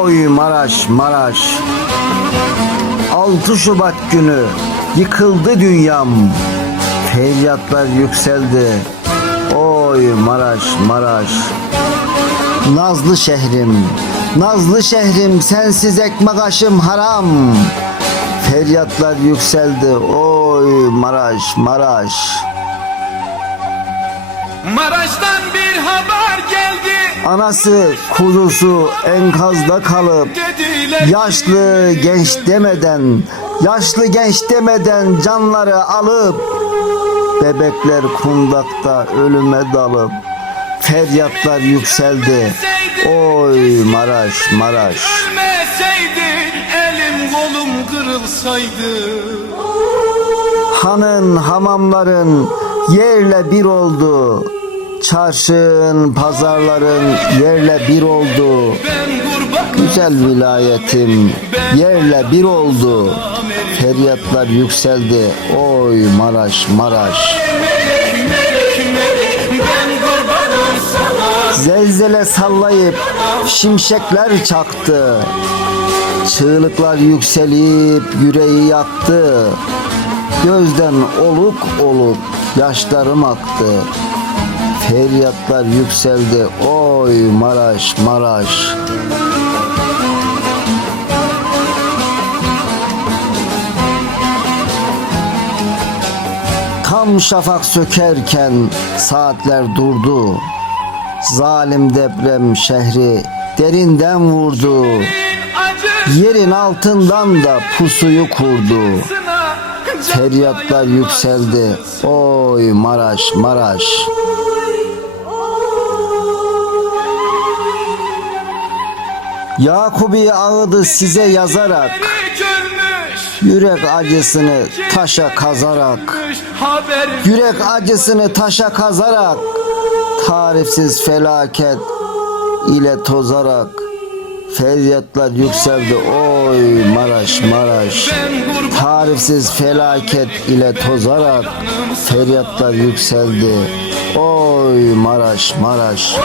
Oy Maraş Maraş. 6 Şubat günü yıkıldı dünyam. Feryatlar yükseldi. Oy Maraş Maraş. Nazlı şehrim Nazlı şehrim sensiz ekmek aşım haram. Feryatlar yükseldi. Oy Maraş Maraş Maraş'tan bir haber geldi. Anası kuzusu enkazda kalıp Yaşlı genç demeden Yaşlı genç demeden canları alıp Bebekler kundakta ölüme dalıp Feryatlar yükseldi. Oy Maraş Maraş. Elim kolum kırılsaydı. Hanın hamamların yerle bir oldu Çarşın pazarların yerle bir oldu. Güzel vilayetim yerle bir oldu. Feryatlar yükseldi. Oy Maraş Maraş. Zelzele sallayıp şimşekler çaktı. Çığlıklar yükselip yüreği yaktı. Gözden oluk oluk yaşlarım aktı Feryatlar yükseldi Oy Maraş Maraş Tam şafak sökerken saatler durdu. Zalim deprem şehri derinden vurdu. Yerin altından da pusuyu kurdu. Feryatlar yükseldi. Oy Maraş Maraş. Yakubi ağıdı size yazarak. Yürek acısını taşa kazarak. Yürek acısını taşa kazarak. Tarifsiz felaket ile tozarak. Feryatlar yükseldi. Oy Maraş Maraş. Tarifsiz felaket ile tozarak. Feryatlar yükseldi. Oy Maraş Maraş